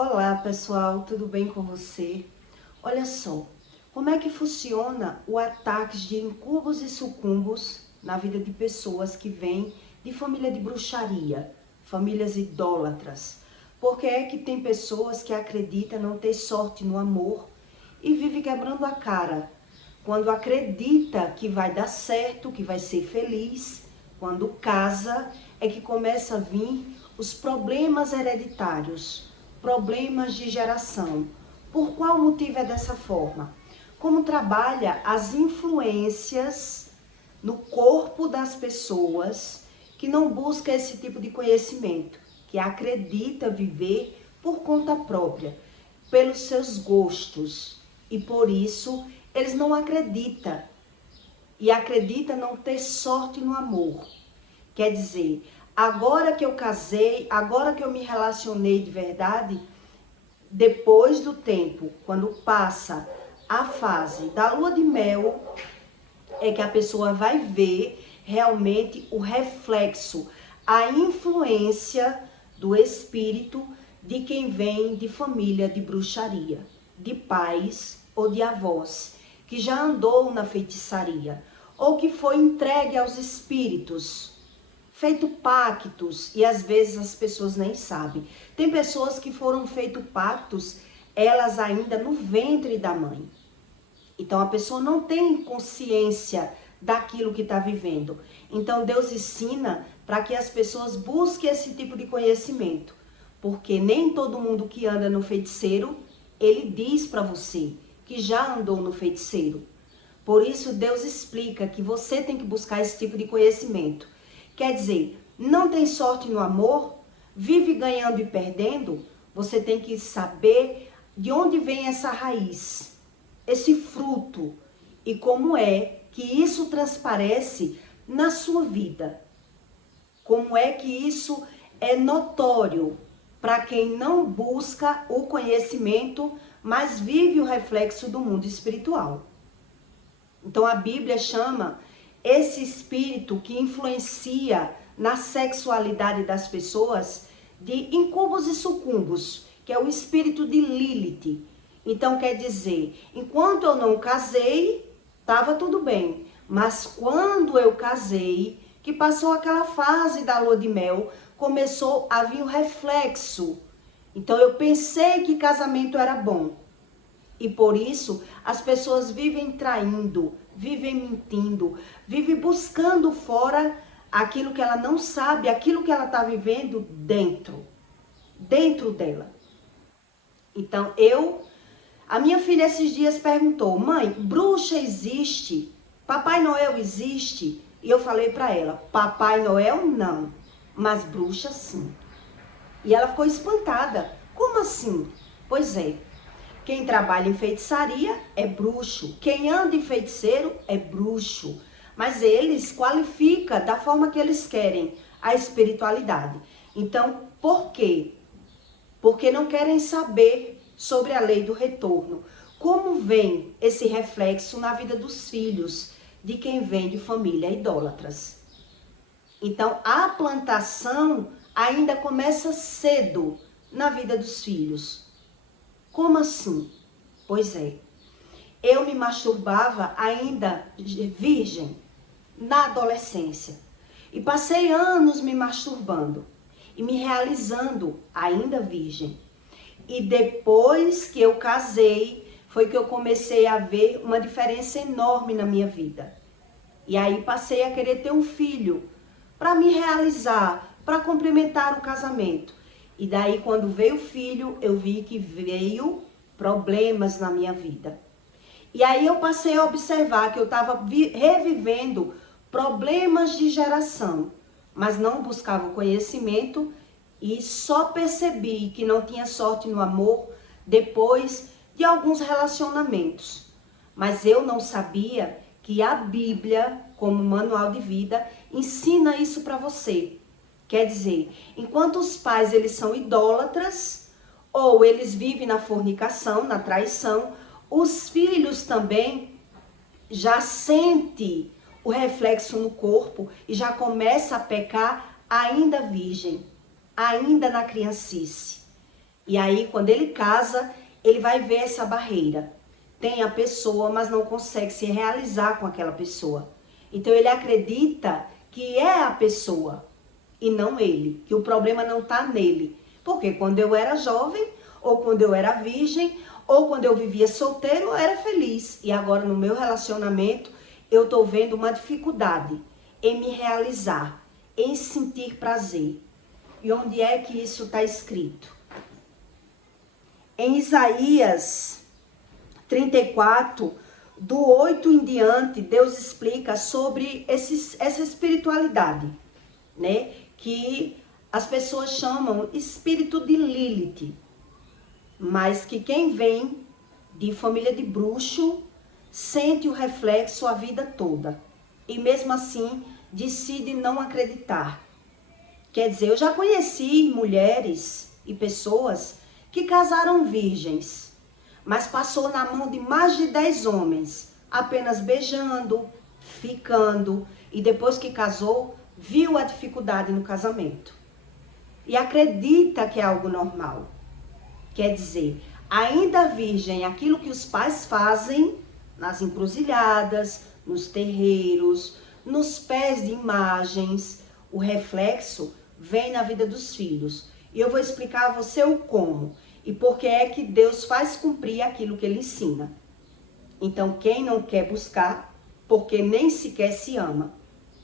Olá pessoal, tudo bem com você? Olha só, como é que funciona o ataque de incubos e sucumbos na vida de pessoas que vêm de família de bruxaria, famílias idólatras. Porque é que tem pessoas que acreditam não ter sorte no amor e vive quebrando a cara. Quando acredita que vai dar certo, que vai ser feliz, quando casa, é que começa a vir os problemas hereditários, problemas de geração. Por qual motivo é dessa forma? Como trabalha as influências no corpo das pessoas que não busca esse tipo de conhecimento, que acredita viver por conta própria, pelos seus gostos, e por isso eles não acreditam, e acreditam não ter sorte no amor. Quer dizer, agora que eu casei, agora que eu me relacionei de verdade, depois do tempo, quando passa a fase da lua de mel, é que a pessoa vai ver realmente o reflexo, a influência do espírito de quem vem de família de bruxaria, de pais ou de avós, que já andou na feitiçaria, ou que foi entregue aos espíritos, feito pactos, e às vezes as pessoas nem sabem. Tem pessoas que foram feitos pactos, elas ainda no ventre da mãe. Então a pessoa não tem consciência daquilo que está vivendo. Então Deus ensina para que as pessoas busquem esse tipo de conhecimento. Porque nem todo mundo que anda no feiticeiro, ele diz para você que já andou no feiticeiro. Por isso Deus explica que você tem que buscar esse tipo de conhecimento. Quer dizer, não tem sorte no amor, vive ganhando e perdendo, você tem que saber de onde vem essa raiz, esse fruto, e como é que isso transparece na sua vida. Como é que isso é notório para quem não busca o conhecimento, mas vive o reflexo do mundo espiritual. Então a Bíblia chama esse espírito que influencia na sexualidade das pessoas de incubos e sucumbos, que é o espírito de Lilith. Então quer dizer, enquanto eu não casei, estava tudo bem. Mas quando eu casei, que passou aquela fase da lua de mel, começou a vir o reflexo. Então eu pensei que casamento era bom. E por isso as pessoas vivem traindo, vivem mentindo, vivem buscando fora aquilo que ela não sabe, aquilo que ela está vivendo dentro dela. Então a minha filha esses dias perguntou: mãe, bruxa existe? Papai Noel existe? E eu falei para ela: Papai Noel não, mas bruxa sim. E ela ficou espantada. Como assim? Pois é. Quem trabalha em feitiçaria é bruxo. Quem anda em feiticeiro é bruxo. Mas eles qualificam da forma que eles querem a espiritualidade. Então, por quê? Porque não querem saber sobre a lei do retorno. Como vem esse reflexo na vida dos filhos de quem vem de família idólatras? Então, a plantação ainda começa cedo na vida dos filhos. Como assim? Pois é, eu me masturbava ainda virgem, na adolescência. E passei anos me masturbando e me realizando ainda virgem. E depois que eu casei, foi que eu comecei a ver uma diferença enorme na minha vida. E aí passei a querer ter um filho, para me realizar, para complementar o casamento. E daí, quando veio o filho, eu vi que veio problemas na minha vida. E aí eu passei a observar que eu estava revivendo problemas de geração, mas não buscava o conhecimento e só percebi que não tinha sorte no amor depois de alguns relacionamentos. Mas eu não sabia que a Bíblia, como manual de vida, ensina isso para você. Quer dizer, enquanto os pais eles são idólatras, ou eles vivem na fornicação, na traição, os filhos também já sentem o reflexo no corpo e já começa a pecar ainda virgem, ainda na criancice. E aí, quando ele casa, ele vai ver essa barreira. Tem a pessoa, mas não consegue se realizar com aquela pessoa. Então, ele acredita que é a pessoa e não ele, que o problema não está nele. Porque quando eu era jovem, ou quando eu era virgem, ou quando eu vivia solteiro, eu era feliz. E agora, no meu relacionamento, eu estou vendo uma dificuldade em me realizar, em sentir prazer. E onde é que isso está escrito? Em Isaías 34, do 8 em diante, Deus explica sobre essa espiritualidade, né? Que as pessoas chamam espírito de Lilith, mas que quem vem de família de bruxo sente o reflexo a vida toda e mesmo assim decide não acreditar. Quer dizer, eu já conheci mulheres e pessoas que casaram virgens, mas passou na mão de mais de 10 homens, apenas beijando, ficando, e depois que casou, viu a dificuldade no casamento. E acredita que é algo normal. Quer dizer, ainda virgem, aquilo que os pais fazem nas encruzilhadas, nos terreiros, nos pés de imagens, o reflexo vem na vida dos filhos. E eu vou explicar a você o como e por que é que Deus faz cumprir aquilo que ele ensina. Então, quem não quer buscar, porque nem sequer se ama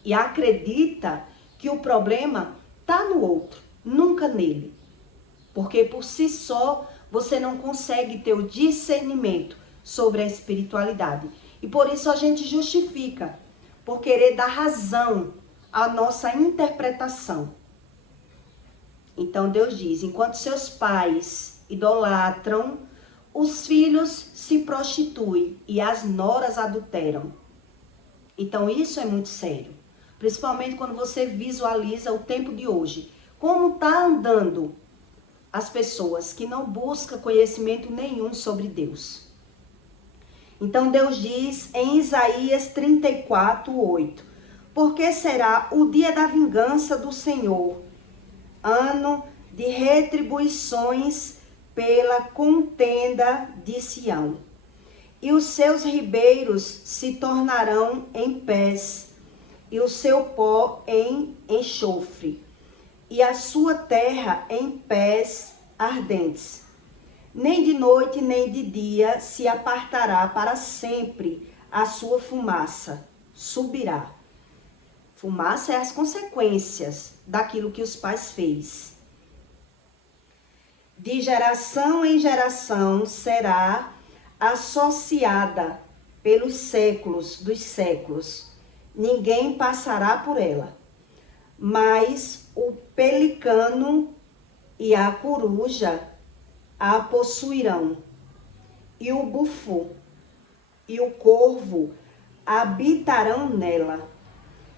e acredita que o problema está no outro, nunca nele. Porque por si só você não consegue ter o discernimento sobre a espiritualidade. E por isso a gente justifica, por querer dar razão à nossa interpretação. Então Deus diz, enquanto seus pais idolatram, os filhos se prostituem e as noras adulteram. Então isso é muito sério. Principalmente quando você visualiza o tempo de hoje. Como está andando as pessoas que não buscam conhecimento nenhum sobre Deus. Então Deus diz em Isaías 34, 8. Porque será o dia da vingança do Senhor, ano de retribuições pela contenda de Sião. E os seus ribeiros se tornarão em pés, e o seu pó em enxofre, e a sua terra em pés ardentes. Nem de noite nem de dia se apartará para sempre a sua fumaça, subirá. Fumaça é as consequências daquilo que os pais fez. De geração em geração será associada pelos séculos dos séculos. Ninguém passará por ela. Mas o pelicano e a coruja a possuirão. E o bufo e o corvo habitarão nela.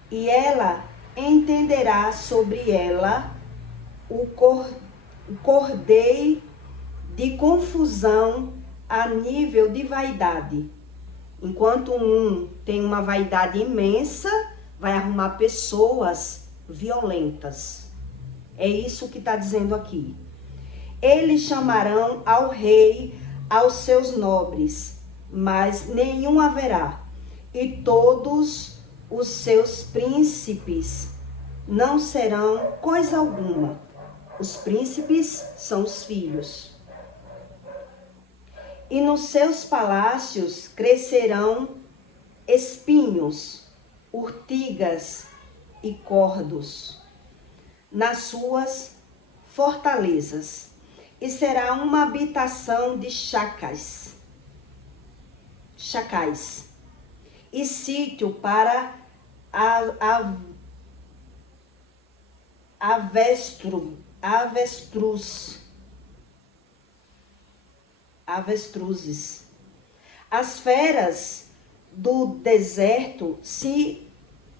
E ela entenderá sobre ela o cordeiro de confusão a nível de vaidade. Enquanto um tem uma vaidade imensa, vai arrumar pessoas violentas. É isso que está dizendo aqui. Eles chamarão ao rei, aos seus nobres, mas nenhum haverá. E todos os seus príncipes não serão coisa alguma. Os príncipes são os filhos. E nos seus palácios crescerão espinhos, urtigas e cordos nas suas fortalezas, e será uma habitação de chacais e sítio para avestruzes. As feras do deserto se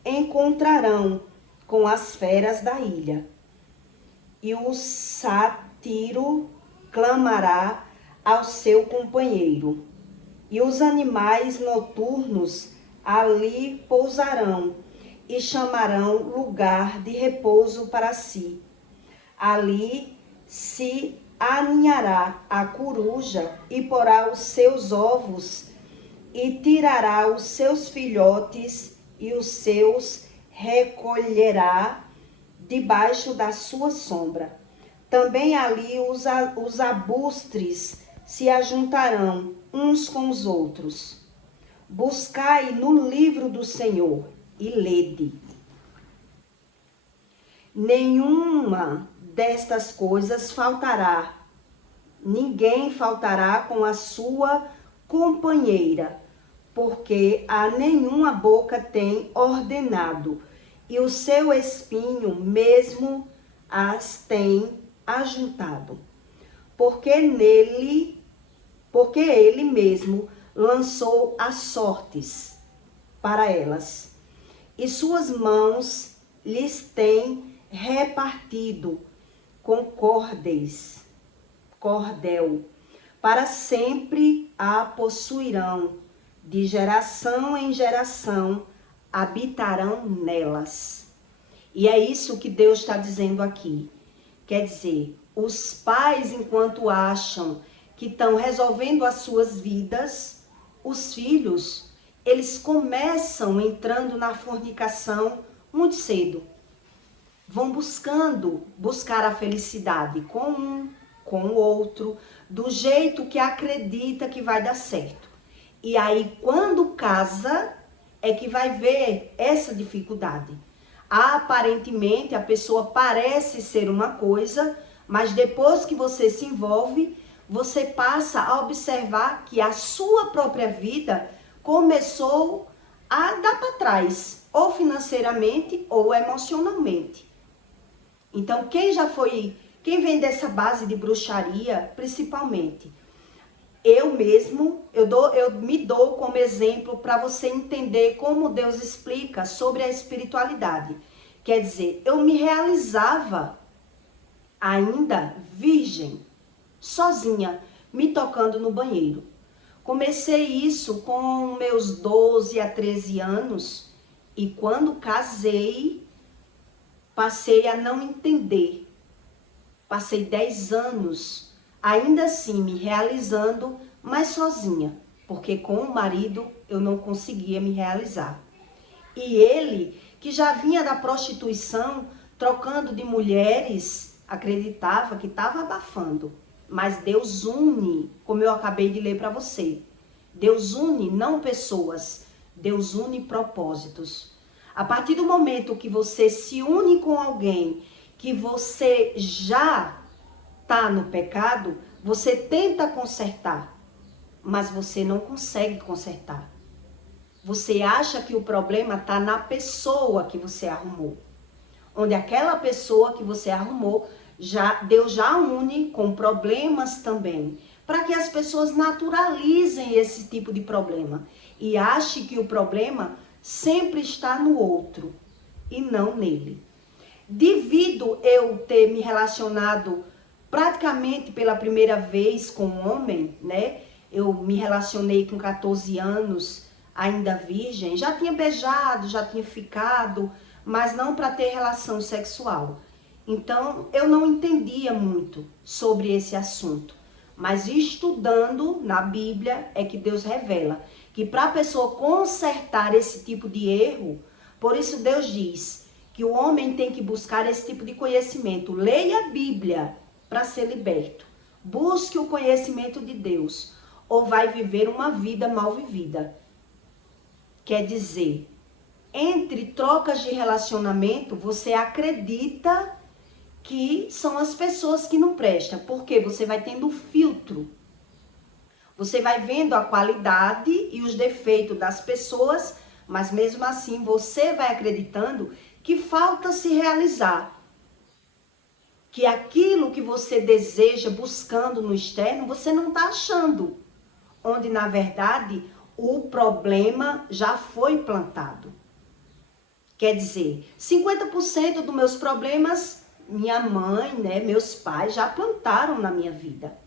encontrarão com as feras da ilha, e o sátiro clamará ao seu companheiro, e os animais noturnos ali pousarão e chamarão lugar de repouso para si. Ali se aninhará a coruja e porá os seus ovos e tirará os seus filhotes e os seus recolherá debaixo da sua sombra. Também ali os arbustos se ajuntarão uns com os outros. Buscai no livro do Senhor e lede. Nenhuma destas coisas faltará. Ninguém faltará com a sua companheira, porque a nenhuma boca tem ordenado, e o seu espinho mesmo as tem ajuntado. Porque ele mesmo lançou as sortes para elas, e suas mãos lhes têm repartido com cordel, para sempre a possuirão, de geração em geração habitarão nelas. E é isso que Deus está dizendo aqui. Quer dizer, os pais, enquanto acham que estão resolvendo as suas vidas, os filhos, eles começam entrando na fornicação muito cedo. Vão buscar a felicidade com um, com o outro, do jeito que acredita que vai dar certo. E aí, quando casa, é que vai ver essa dificuldade. Aparentemente, a pessoa parece ser uma coisa, mas depois que você se envolve, você passa a observar que a sua própria vida começou a dar para trás, ou financeiramente ou emocionalmente. Então, quem vem dessa base de bruxaria, principalmente, eu me dou como exemplo para você entender como Deus explica sobre a espiritualidade. Quer dizer, eu me realizava ainda virgem, sozinha, me tocando no banheiro. Comecei isso com meus 12 a 13 anos e quando casei, passei a não entender. Passei 10 anos ainda assim me realizando, mas sozinha, porque com o marido eu não conseguia me realizar. E ele, que já vinha da prostituição, trocando de mulheres, acreditava que estava abafando. Mas Deus une, como eu acabei de ler para você. Deus une não pessoas, Deus une propósitos. A partir do momento que você se une com alguém que você já está no pecado, você tenta consertar, mas você não consegue consertar. Você acha que o problema está na pessoa que você arrumou. Onde aquela pessoa que você arrumou, Deus já une com problemas também. Para que as pessoas naturalizem esse tipo de problema. E achem que o problema sempre está no outro e não nele. Devido eu ter me relacionado praticamente pela primeira vez com um homem, né? Eu me relacionei com 14 anos, ainda virgem. Já tinha beijado, já tinha ficado, mas não para ter relação sexual. Então, eu não entendia muito sobre esse assunto. Mas estudando na Bíblia é que Deus revela que para a pessoa consertar esse tipo de erro, por isso Deus diz que o homem tem que buscar esse tipo de conhecimento. Leia a Bíblia para ser liberto. Busque o conhecimento de Deus ou vai viver uma vida mal vivida. Quer dizer, entre trocas de relacionamento, você acredita que são as pessoas que não prestam, porque você vai tendo filtro. Você vai vendo a qualidade e os defeitos das pessoas, mas mesmo assim você vai acreditando que falta se realizar. Que aquilo que você deseja buscando no externo, você não está achando. Onde, na verdade, o problema já foi plantado. Quer dizer, 50% dos meus problemas, minha mãe, né, meus pais já plantaram na minha vida.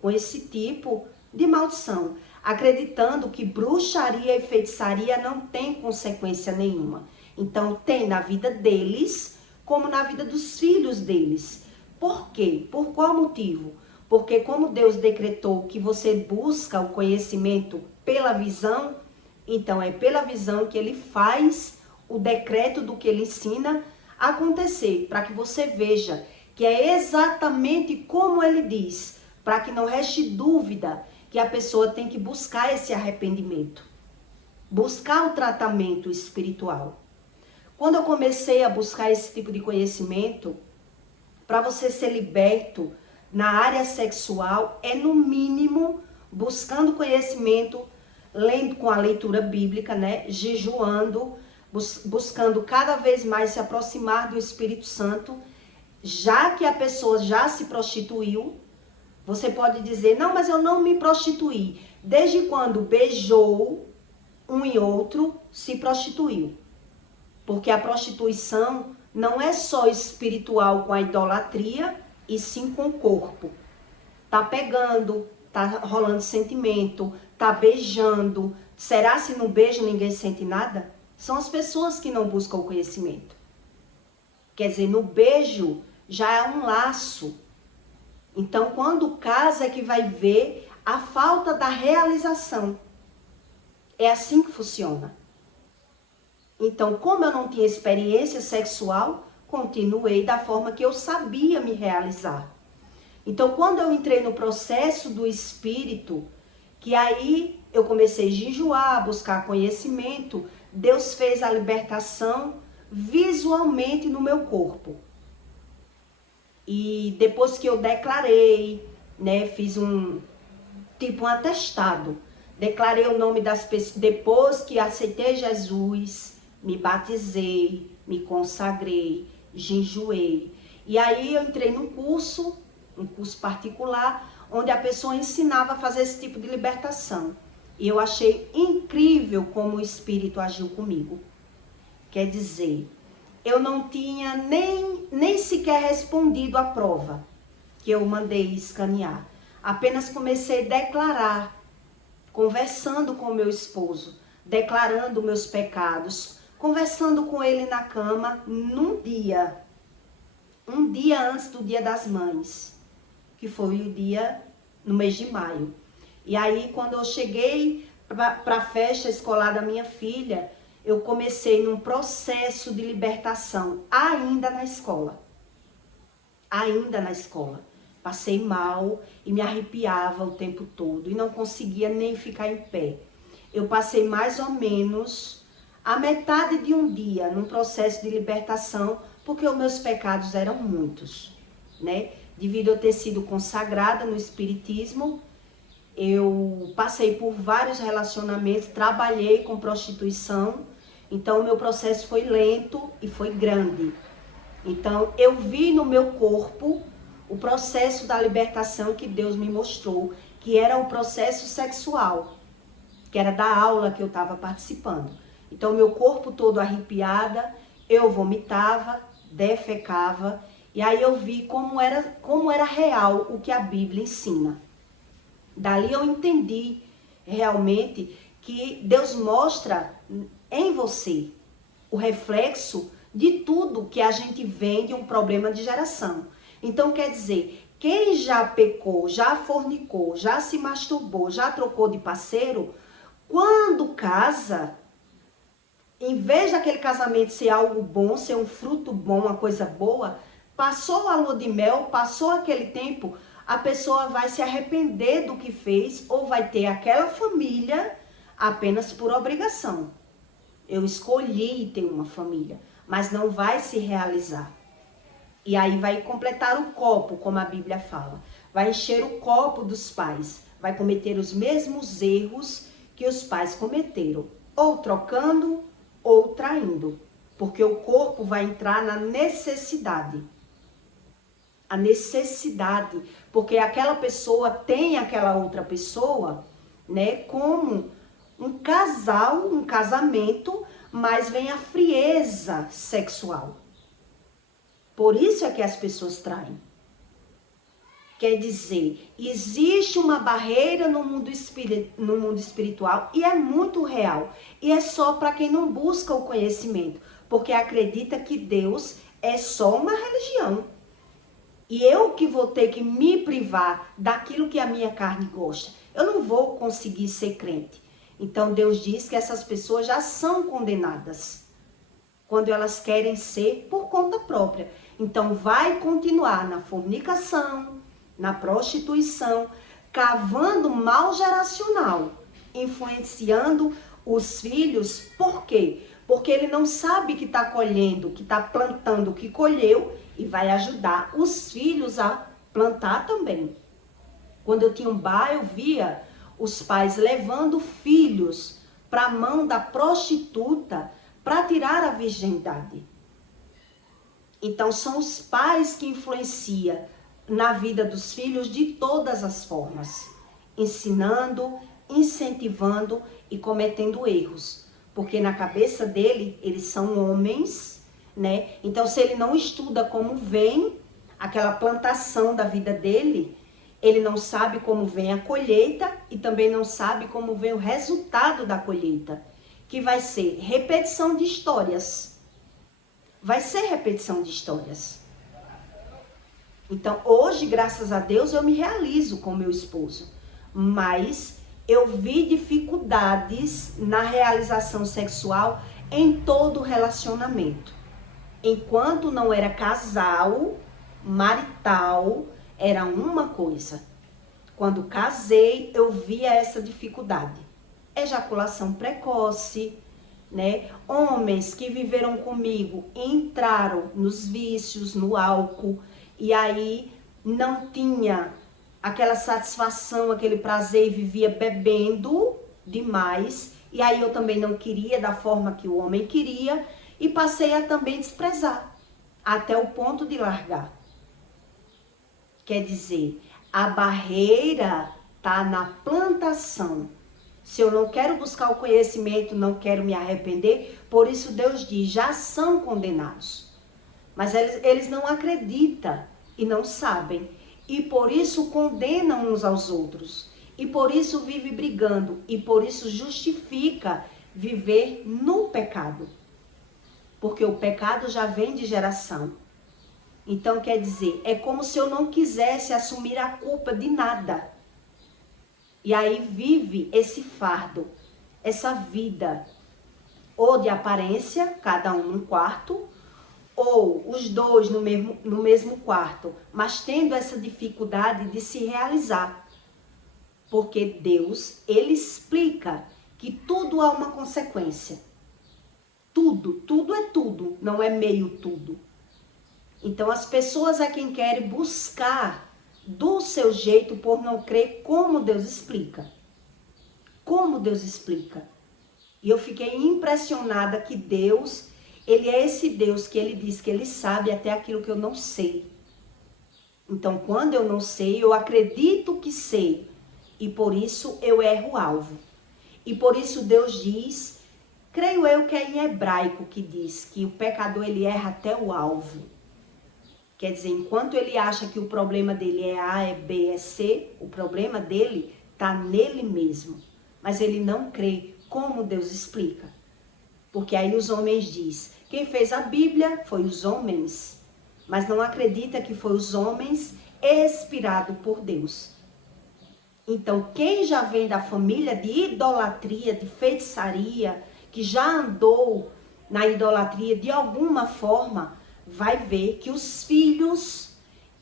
Com esse tipo de maldição. Acreditando que bruxaria e feitiçaria não tem consequência nenhuma. Então, tem na vida deles, como na vida dos filhos deles. Por quê? Por qual motivo? Porque como Deus decretou que você busca o conhecimento pela visão, então é pela visão que ele faz o decreto do que ele ensina acontecer, para que você veja que é exatamente como ele diz, para que não reste dúvida que a pessoa tem que buscar esse arrependimento, buscar o tratamento espiritual. Quando eu comecei a buscar esse tipo de conhecimento, para você ser liberto na área sexual, é no mínimo buscando conhecimento, lendo com a leitura bíblica, né? Jejuando, buscando cada vez mais se aproximar do Espírito Santo. Já que a pessoa já se prostituiu, você pode dizer, não, mas eu não me prostituí. Desde quando beijou um e outro, se prostituiu. Porque a prostituição não é só espiritual com a idolatria, e sim com o corpo. Tá pegando, tá rolando sentimento, tá beijando. Será se no beijo ninguém sente nada? São as pessoas que não buscam o conhecimento. Quer dizer, no beijo já é um laço. Então, quando casa é que vai ver a falta da realização. É assim que funciona. Então, como eu não tinha experiência sexual, continuei da forma que eu sabia me realizar. Então, quando eu entrei no processo do Espírito, que aí eu comecei a jejuar, buscar conhecimento, Deus fez a libertação visualmente no meu corpo. E depois que eu declarei, né, fiz um atestado, declarei o nome das pessoas, depois que aceitei Jesus, me batizei, me consagrei, jejuei. E aí eu entrei num curso, um curso particular, onde a pessoa ensinava a fazer esse tipo de libertação. E eu achei incrível como o Espírito agiu comigo. Quer dizer, eu não tinha nem sequer respondido a prova que eu mandei escanear. Apenas comecei a declarar, conversando com o meu esposo, declarando meus pecados, conversando com ele na cama um dia antes do Dia das Mães, que foi o dia no mês de maio. E aí, quando eu cheguei para a festa escolar da minha filha, eu comecei num processo de libertação, ainda na escola. Passei mal e me arrepiava o tempo todo e não conseguia nem ficar em pé. Eu passei mais ou menos a metade de um dia num processo de libertação, porque os meus pecados eram muitos, né? Devido a eu ter sido consagrada no Espiritismo, eu passei por vários relacionamentos, trabalhei com prostituição, então o meu processo foi lento e foi grande. Então eu vi no meu corpo o processo da libertação que Deus me mostrou, que era o processo sexual, que era da aula que eu estava participando. Então meu corpo todo arrepiada, eu vomitava, defecava, e aí eu vi como era real o que a Bíblia ensina. Dali eu entendi realmente que Deus mostra em você o reflexo de tudo que a gente vem de um problema de geração. Então quer dizer, quem já pecou, já fornicou, já se masturbou, já trocou de parceiro, quando casa, em vez daquele casamento ser algo bom, ser um fruto bom, uma coisa boa, passou a lua de mel, passou aquele tempo, a pessoa vai se arrepender do que fez ou vai ter aquela família apenas por obrigação. Eu escolhi ter uma família, mas não vai se realizar. E aí vai completar o copo, como a Bíblia fala. Vai encher o copo dos pais, vai cometer os mesmos erros que os pais cometeram, ou trocando ou traindo, porque o corpo vai entrar na necessidade. A necessidade, porque aquela pessoa tem aquela outra pessoa, né, como um casal, um casamento, mas vem a frieza sexual. Por isso é que as pessoas traem. Quer dizer, existe uma barreira no mundo espiritual e é muito real. E é só para quem não busca o conhecimento, porque acredita que Deus é só uma religião. E eu que vou ter que me privar daquilo que a minha carne gosta. Eu não vou conseguir ser crente. Então Deus diz que essas pessoas já são condenadas quando elas querem ser por conta própria. Então vai continuar na fornicação, na prostituição, cavando mal geracional, influenciando os filhos. Por quê? Porque ele não sabe que está colhendo, que está plantando, que colheu, e vai ajudar os filhos a plantar também. Quando eu tinha um bar, eu via os pais levando filhos para a mão da prostituta para tirar a virgindade. Então são os pais que influenciam na vida dos filhos de todas as formas, ensinando, incentivando e cometendo erros. Porque na cabeça dele, eles são homens, né? Então se ele não estuda como vem aquela plantação da vida dele, ele não sabe como vem a colheita e também não sabe como vem o resultado da colheita, que vai ser repetição de histórias. Vai ser repetição de histórias. Então, hoje, graças a Deus, eu me realizo com meu esposo. Mas eu vi dificuldades na realização sexual em todo relacionamento. Enquanto não era casal, marital, era uma coisa. Quando casei, eu via essa dificuldade. Ejaculação precoce, né? Homens que viveram comigo entraram nos vícios, no álcool, e aí não tinha aquela satisfação, aquele prazer, e vivia bebendo demais, e aí eu também não queria da forma que o homem queria, e passei a também desprezar, até o ponto de largar. Quer dizer, a barreira tá na plantação. Se eu não quero buscar o conhecimento, não quero me arrepender, por isso Deus diz, já são condenados. Mas eles não acreditam e não sabem. E por isso condenam uns aos outros. E por isso vive brigando. E por isso justifica viver no pecado. Porque o pecado já vem de geração. Então quer dizer, é como se eu não quisesse assumir a culpa de nada. E aí vive esse fardo, essa vida, ou de aparência, cada um num quarto, ou os dois no mesmo quarto, mas tendo essa dificuldade de se realizar. Porque Deus, ele explica que tudo há uma consequência. Tudo é tudo, não é meio tudo. Então as pessoas é quem querem buscar do seu jeito por não crer como Deus explica. Como Deus explica. E eu fiquei impressionada que Deus, ele é esse Deus que ele diz que ele sabe até aquilo que eu não sei. Então quando eu não sei, eu acredito que sei. E por isso eu erro o alvo. E por isso Deus diz, creio eu que é em hebraico que diz que o pecador ele erra até o alvo. Quer dizer, enquanto ele acha que o problema dele é A, é B, é C, o problema dele está nele mesmo. Mas ele não crê como Deus explica. Porque aí os homens dizem, quem fez a Bíblia foi os homens. Mas não acredita que foi os homens inspirado por Deus. Então, quem já vem da família de idolatria, de feitiçaria, que já andou na idolatria de alguma forma, vai ver que os filhos,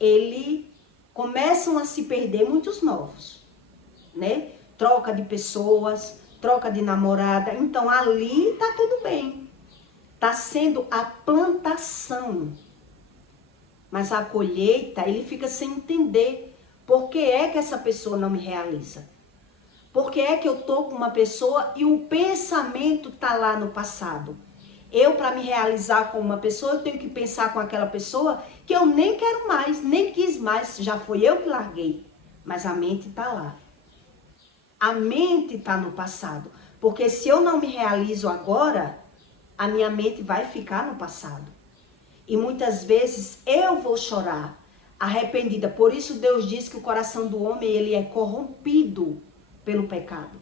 ele começam a se perder, muitos novos, né? Troca de pessoas, troca de namorada. Então, ali tá tudo bem. Tá sendo a plantação. Mas a colheita, ele fica sem entender por que é que essa pessoa não me realiza. Por que é que eu tô com uma pessoa e o pensamento tá lá no passado. Eu, para me realizar com uma pessoa, eu tenho que pensar com aquela pessoa que eu nem quero mais, nem quis mais. Já foi eu que larguei. Mas a mente está lá. A mente está no passado. Porque se eu não me realizo agora, a minha mente vai ficar no passado. E muitas vezes eu vou chorar, arrependida. Por isso Deus diz que o coração do homem ele é corrompido pelo pecado.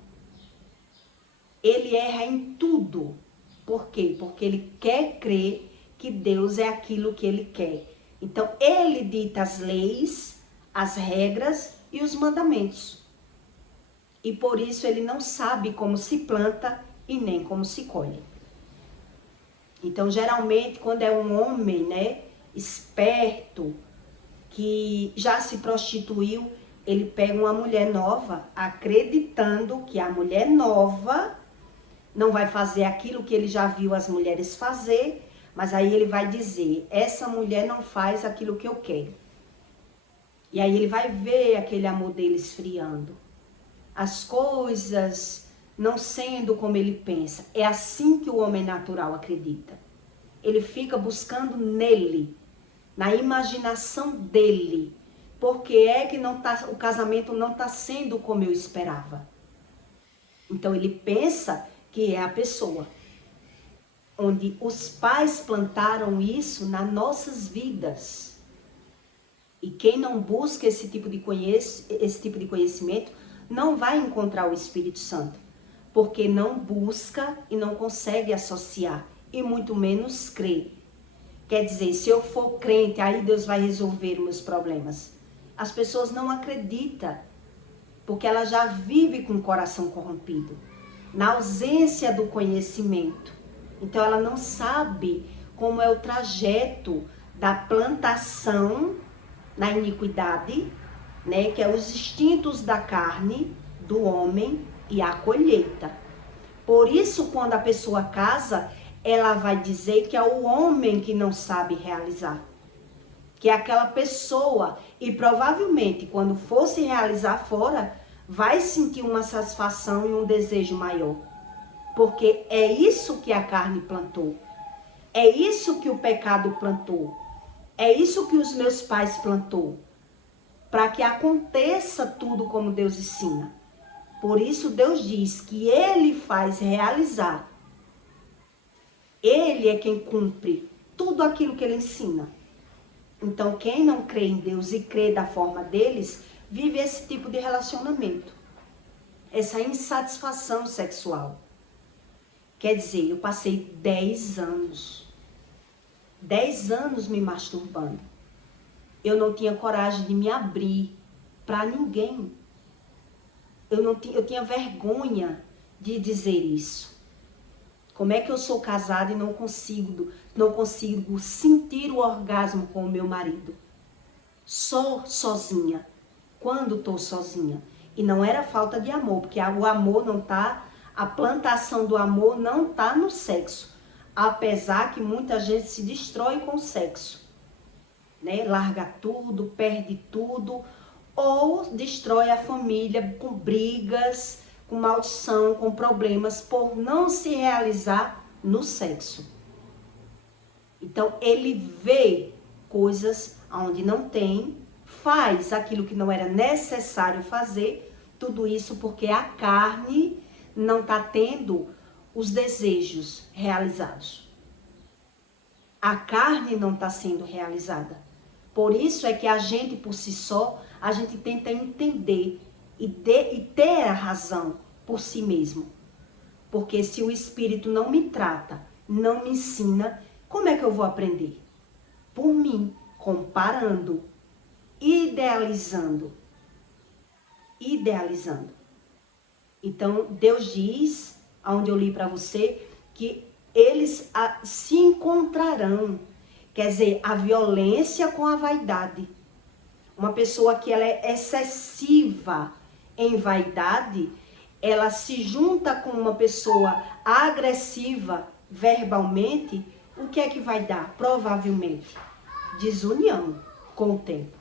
Ele erra em tudo. Por quê? Porque ele quer crer que Deus é aquilo que ele quer. Então, ele dita as leis, as regras e os mandamentos. E por isso ele não sabe como se planta e nem como se colhe. Então, geralmente, quando é um homem, né, esperto, que já se prostituiu, ele pega uma mulher nova, acreditando que a mulher nova não vai fazer aquilo que ele já viu as mulheres fazer, mas aí ele vai dizer, essa mulher não faz aquilo que eu quero. E aí ele vai ver aquele amor dele esfriando. As coisas não sendo como ele pensa. É assim que o homem natural acredita. Ele fica buscando nele, na imaginação dele. Porque é que o casamento não está sendo como eu esperava. Então ele pensa que é a pessoa. Onde os pais plantaram isso nas nossas vidas. E quem não busca esse tipo de conhecimento não vai encontrar o Espírito Santo. Porque não busca e não consegue associar. E muito menos crê. Quer dizer, se eu for crente, aí Deus vai resolver os meus problemas. As pessoas não acreditam. Porque ela já vive com o coração corrompido. Na ausência do conhecimento. Então ela não sabe como é o trajeto da plantação na iniquidade, né, que é os instintos da carne, do homem e a colheita. Por isso, quando a pessoa casa, ela vai dizer que é o homem que não sabe realizar. Que é aquela pessoa, e provavelmente quando for se realizar fora, vai sentir uma satisfação e um desejo maior. Porque é isso que a carne plantou. É isso que o pecado plantou. É isso que os meus pais plantou. Para que aconteça tudo como Deus ensina. Por isso Deus diz que Ele faz realizar. Ele é quem cumpre tudo aquilo que Ele ensina. Então quem não crê em Deus e crê da forma deles, vive esse tipo de relacionamento. Essa insatisfação sexual. Quer dizer, eu passei 10 anos me masturbando. Eu não tinha coragem de me abrir para ninguém. Eu tinha vergonha de dizer isso. Como é que eu sou casada e não consigo sentir o orgasmo com o meu marido? Só sozinha. Quando estou sozinha. E não era falta de amor, porque o amor não está... A plantação do amor não está no sexo. Apesar que muita gente se destrói com o sexo. Né? Larga tudo, perde tudo. Ou destrói a família com brigas, com maldição, com problemas, por não se realizar no sexo. Então, ele vê coisas onde não tem, faz aquilo que não era necessário fazer, tudo isso porque a carne não está tendo os desejos realizados. A carne não está sendo realizada. Por isso é que a gente, por si só, a gente tenta entender e ter a razão por si mesmo. Porque se o Espírito não me trata, não me ensina, como é que eu vou aprender? Por mim, comparando, idealizando. Então, Deus diz, onde eu li para você, que eles se encontrarão. Quer dizer, a violência com a vaidade. Uma pessoa que ela é excessiva em vaidade, ela se junta com uma pessoa agressiva verbalmente, o que é que vai dar? Provavelmente, desunião com o tempo.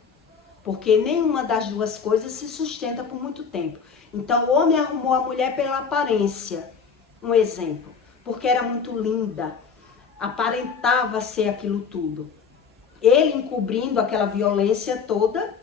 Porque nenhuma das duas coisas se sustenta por muito tempo. Então, o homem arrumou a mulher pela aparência. Um exemplo. Porque era muito linda. Aparentava ser aquilo tudo. Ele encobrindo aquela violência toda,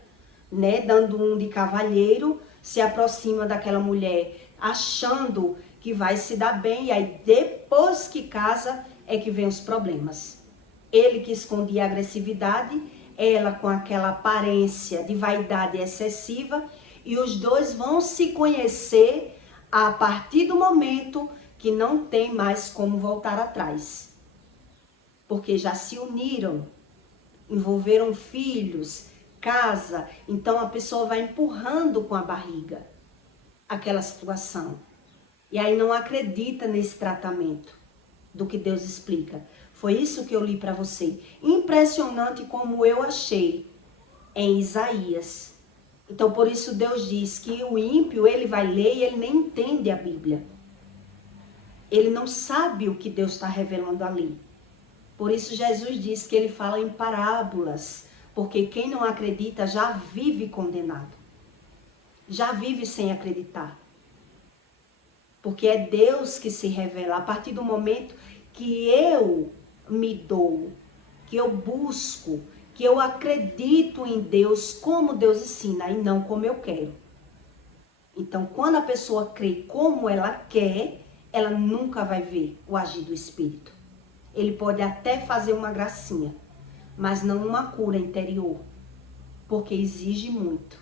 né? Dando um de cavalheiro, se aproxima daquela mulher, achando que vai se dar bem. E aí, depois que casa, é que vem os problemas. Ele que escondia a agressividade, ela com aquela aparência de vaidade excessiva, e os dois vão se conhecer a partir do momento que não tem mais como voltar atrás. Porque já se uniram envolveram filhos, casa, então a pessoa vai empurrando com a barriga aquela situação. E aí não acredita nesse tratamento do que Deus explica. Foi isso que eu li para você. Impressionante como eu achei em Isaías. Então por isso Deus diz que o ímpio, ele vai ler e ele nem entende a Bíblia. Ele não sabe o que Deus está revelando ali. Por isso Jesus diz que ele fala em parábolas, porque quem não acredita já vive condenado. Já vive sem acreditar. Porque é Deus que se revela. A partir do momento que eu me dou, que eu busco, que eu acredito em Deus como Deus ensina e não como eu quero. Então, quando a pessoa crê como ela quer, ela nunca vai ver o agir do Espírito. Ele pode até fazer uma gracinha, mas não uma cura interior, porque exige muito.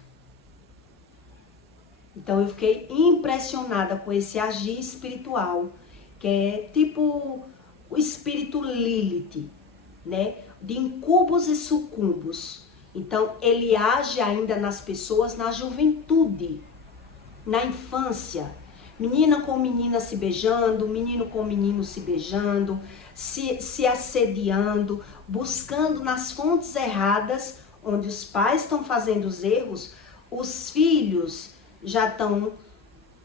Então eu fiquei impressionada com esse agir espiritual, que é tipo o espírito Lilith, né? De incubos e sucumbos. Então ele age ainda nas pessoas na juventude, na infância. Menina com menina se beijando, menino com menino se beijando, se assediando, buscando nas fontes erradas, onde os pais estão fazendo os erros, os filhos já estão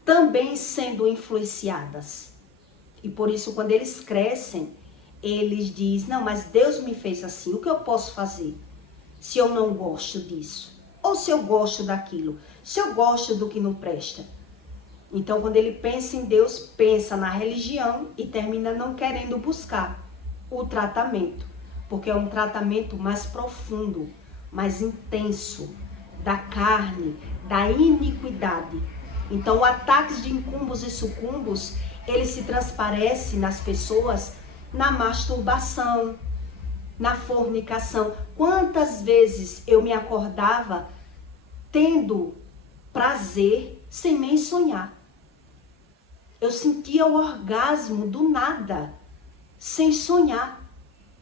também sendo influenciadas. E por isso, quando eles crescem, eles dizem, não, mas Deus me fez assim, o que eu posso fazer se eu não gosto disso? Ou se eu gosto daquilo? Se eu gosto do que não presta? Então, quando ele pensa em Deus, pensa na religião e termina não querendo buscar o tratamento, porque é um tratamento mais profundo, mais intenso, da carne, da iniquidade. Então, ataques de incumbos e sucumbos, ele se transparece nas pessoas na masturbação, na fornicação. Quantas vezes eu me acordava tendo prazer sem nem sonhar? Eu sentia o orgasmo do nada, sem sonhar.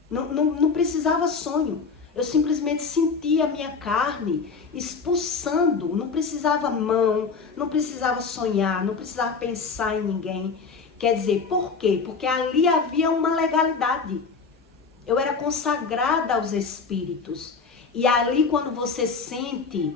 Não precisava sonho. Eu simplesmente sentia a minha carne expulsando. Não precisava mão, não precisava sonhar, não precisava pensar em ninguém. Quer dizer, por quê? Porque ali havia uma legalidade. Eu era consagrada aos espíritos. E ali, quando você sente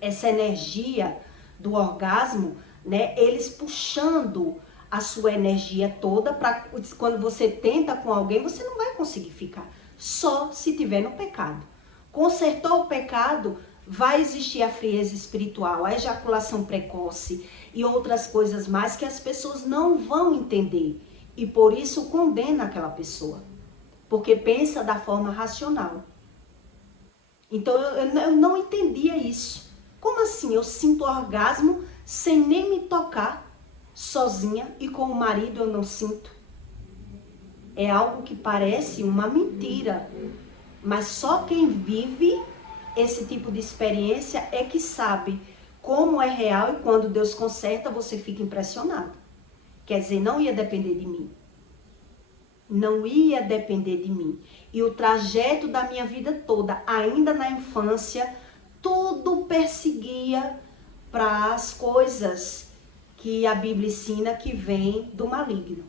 essa energia do orgasmo, né, eles puxando a sua energia toda, para quando você tenta com alguém, você não vai conseguir ficar, só se tiver no pecado. Consertou o pecado, vai existir a frieza espiritual, a ejaculação precoce e outras coisas mais que as pessoas não vão entender, e por isso condena aquela pessoa, porque pensa da forma racional. Então eu não entendia isso. Como assim? Eu sinto orgasmo sem nem me tocar, sozinha, e com o marido eu não sinto. É algo que parece uma mentira, mas só quem vive esse tipo de experiência é que sabe como é real, e quando Deus conserta, você fica impressionado. Quer dizer, não ia depender de mim. Não ia depender de mim. E o trajeto da minha vida toda, ainda na infância, tudo perseguia para as coisas que a Bíblia ensina que vem do maligno,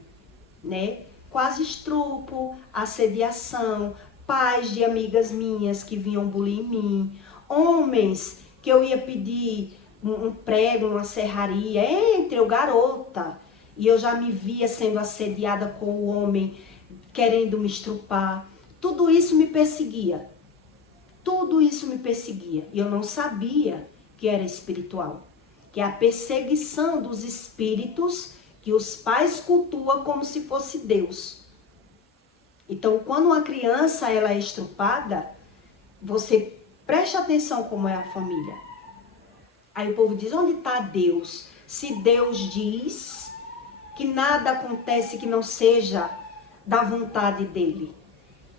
né? Quase estupro, assediação, pais de amigas minhas que vinham bulir em mim, homens que eu ia pedir um prego, uma serraria, entre eu garota, e eu já me via sendo assediada com o homem querendo me estrupar. Tudo isso me perseguia. Tudo isso me perseguia. E eu não sabia que era espiritual. Que é a perseguição dos espíritos que os pais cultuam como se fosse Deus. Então, quando uma criança ela é estrupada, você preste atenção como é a família. Aí o povo diz, onde está Deus? Se Deus diz que nada acontece que não seja da vontade dele.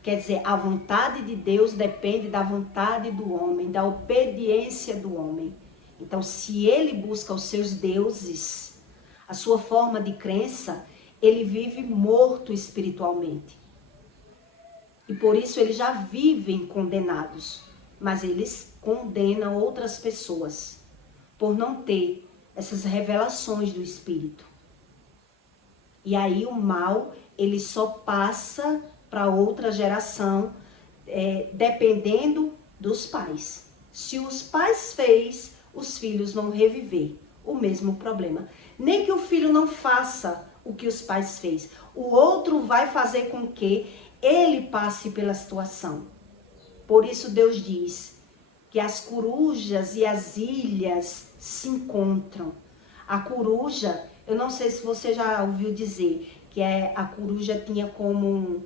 Quer dizer, a vontade de Deus depende da vontade do homem, da obediência do homem. Então, se ele busca os seus deuses, a sua forma de crença, ele vive morto espiritualmente. E por isso eles já vivem condenados. Mas eles condenam outras pessoas por não ter essas revelações do Espírito. E aí o mal, ele só passa para outra geração, dependendo dos pais. Se os pais fez, os filhos vão reviver o mesmo problema. Nem que o filho não faça o que os pais fez. O outro vai fazer com que ele passe pela situação. Por isso Deus diz que as corujas e as ilhas se encontram. A coruja, eu não sei se você já ouviu dizer, que a coruja tinha como,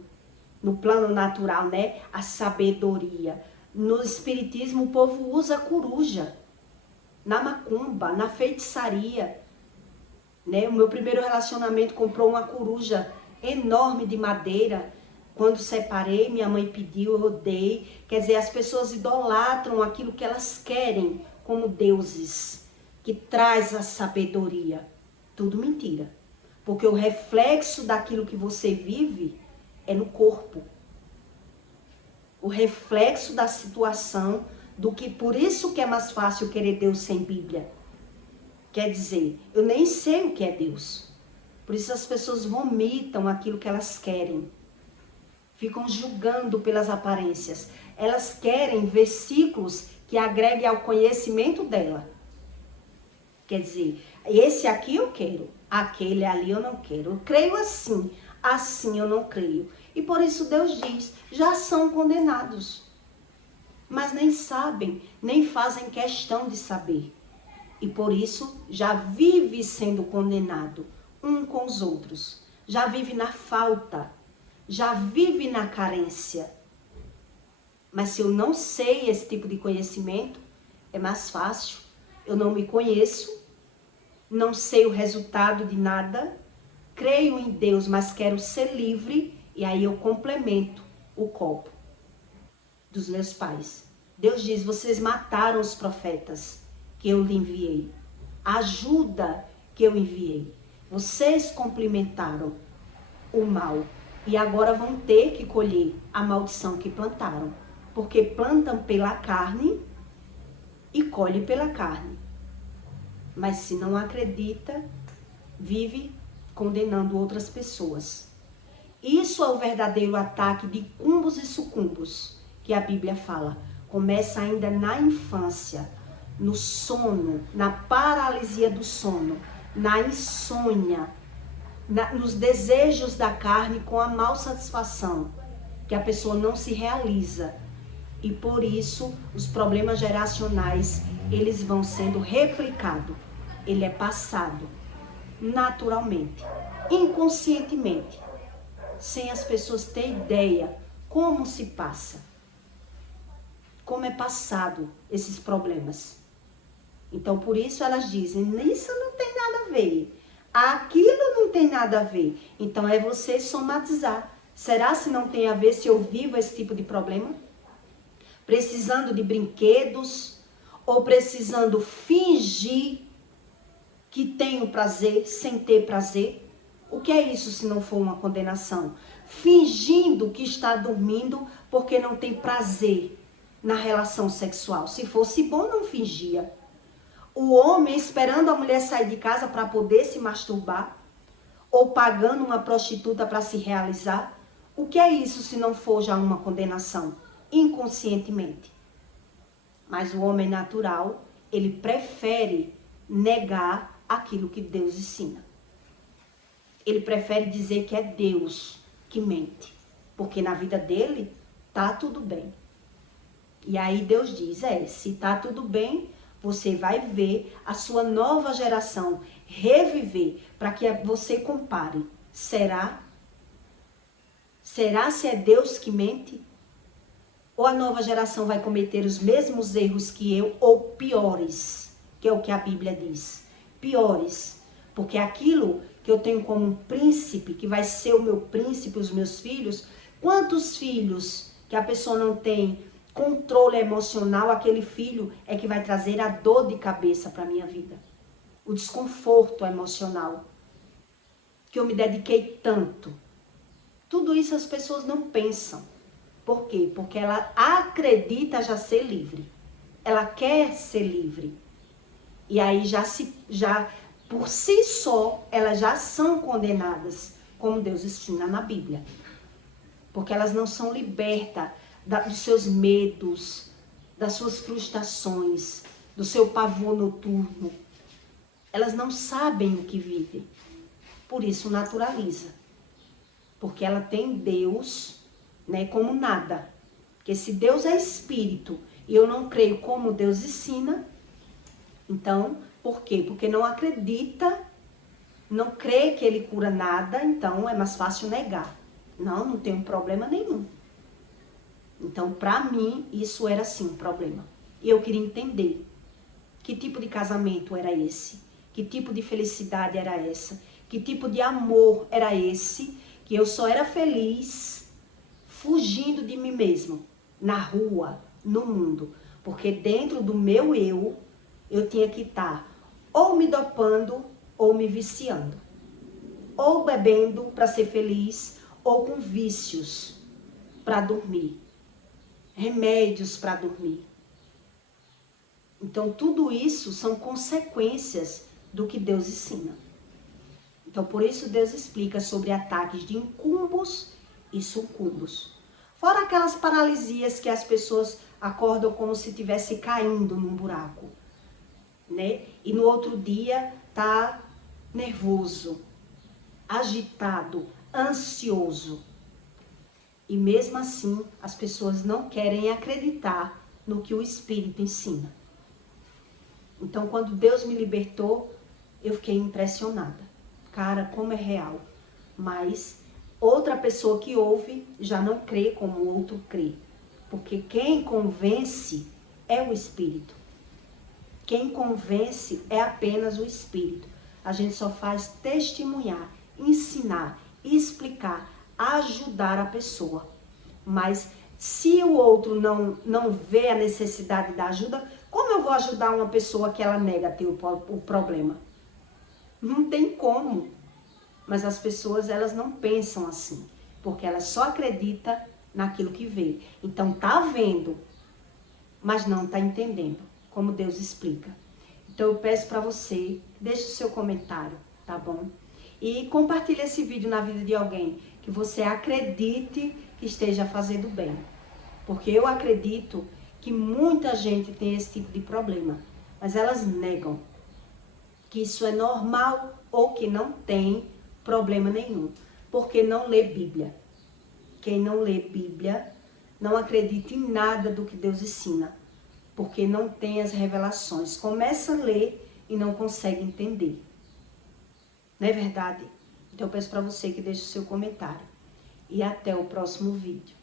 no plano natural, né, a sabedoria. No espiritismo o povo usa a coruja. Na macumba, na feitiçaria. Né? O meu primeiro relacionamento comprou uma coruja enorme de madeira. Quando separei, minha mãe pediu, eu dei. Quer dizer, as pessoas idolatram aquilo que elas querem como deuses, que traz a sabedoria. Tudo mentira. Porque o reflexo daquilo que você vive é no corpo. O reflexo da situação, por isso que é mais fácil querer Deus sem Bíblia. Quer dizer, eu nem sei o que é Deus. Por isso as pessoas vomitam aquilo que elas querem. Ficam julgando pelas aparências. Elas querem versículos que agreguem ao conhecimento dela. Quer dizer, esse aqui eu quero, aquele ali eu não quero. Eu creio assim, assim eu não creio. E por isso Deus diz, já são condenados. Mas nem sabem, nem fazem questão de saber. E por isso já vive sendo condenado um com os outros. Já vive na falta, já vive na carência. Mas se eu não sei esse tipo de conhecimento, é mais fácil. Eu não me conheço, não sei o resultado de nada, creio em Deus, mas quero ser livre, e aí eu complemento o copo dos meus pais. Deus diz, vocês mataram os profetas que eu lhe enviei. A ajuda que eu enviei. Vocês complementaram o mal. E agora vão ter que colher a maldição que plantaram. Porque plantam pela carne e colhem pela carne. Mas se não acredita, vive condenando outras pessoas. Isso é o verdadeiro ataque de cumbos e sucumbos que a Bíblia fala. Começa ainda na infância, no sono, na paralisia do sono, na insônia, nos desejos da carne com a mal satisfação, que a pessoa não se realiza. E por isso, os problemas geracionais, eles vão sendo replicados. Ele é passado naturalmente, inconscientemente, sem as pessoas terem ideia como se passa, como é passado esses problemas. Então, por isso elas dizem, isso não tem nada a ver, aquilo não tem nada a ver. Então, é você somatizar. Será se não tem a ver se eu vivo esse tipo de problema? Precisando de brinquedos ou precisando fingir que tenho prazer sem ter prazer? O que é isso se não for uma condenação? Fingindo que está dormindo porque não tem prazer na relação sexual. Se fosse bom, não fingia. O homem esperando a mulher sair de casa para poder se masturbar ou pagando uma prostituta para se realizar. O que é isso se não for já uma condenação? Inconscientemente. Mas o homem natural, ele prefere negar aquilo que Deus ensina. Ele prefere dizer que é Deus que mente, porque na vida dele tá tudo bem. E aí Deus diz, se tá tudo bem, você vai ver a sua nova geração reviver, para que você compare. Será? Será se é Deus que mente? Ou a nova geração vai cometer os mesmos erros que eu, ou piores, que é o que a Bíblia diz. Piores, porque aquilo que eu tenho como um príncipe, que vai ser o meu príncipe, os meus filhos, quantos filhos que a pessoa não tem controle emocional, aquele filho é que vai trazer a dor de cabeça para a minha vida. O desconforto emocional, que eu me dediquei tanto. Tudo isso as pessoas não pensam. Por quê? Porque ela acredita já ser livre. Ela quer ser livre. E aí já por si só, elas já são condenadas, como Deus ensina na Bíblia. Porque elas não são libertas dos seus medos, das suas frustrações, do seu pavor noturno. Elas não sabem o que vivem. Por isso naturaliza. Porque ela tem Deus, né, como nada. Porque se Deus é espírito e eu não creio como Deus ensina, então, por quê? Porque não acredita, não crê que ele cura nada, então é mais fácil negar. Não tem problema nenhum. Então, para mim, isso era sim um problema. E eu queria entender que tipo de casamento era esse, que tipo de felicidade era essa, que tipo de amor era esse, que eu só era feliz fugindo de mim mesmo, na rua, no mundo. Porque dentro do meu eu tinha que estar ou me dopando ou me viciando. Ou bebendo para ser feliz, ou com vícios para dormir. Remédios para dormir. Então, tudo isso são consequências do que Deus ensina. Então, por isso Deus explica sobre ataques de incumbos e sucumbos. Fora aquelas paralisias que as pessoas acordam como se estivesse caindo num buraco, né? E no outro dia tá nervoso, agitado, ansioso. E mesmo assim, as pessoas não querem acreditar no que o Espírito ensina. Então, quando Deus me libertou, eu fiquei impressionada. Cara, como é real. Mas outra pessoa que ouve já não crê como o outro crê. Porque quem convence é o Espírito. Quem convence é apenas o Espírito. A gente só faz testemunhar, ensinar, explicar, ajudar a pessoa. Mas se o outro não vê a necessidade da ajuda, como eu vou ajudar uma pessoa que ela nega ter o problema? Não tem como. Mas as pessoas, elas não pensam assim. Porque elas só acreditam naquilo que vê. Então tá vendo, mas não tá entendendo, como Deus explica. Então eu peço para você, deixe o seu comentário, tá bom? E compartilhe esse vídeo na vida de alguém que você acredite que esteja fazendo bem. Porque eu acredito que muita gente tem esse tipo de problema, mas elas negam que isso é normal ou que não tem problema nenhum, porque não lê Bíblia. Quem não lê Bíblia não acredita em nada do que Deus ensina, porque não tem as revelações. Começa a ler e não consegue entender. Não é verdade? Então eu peço para você que deixe o seu comentário. E até o próximo vídeo.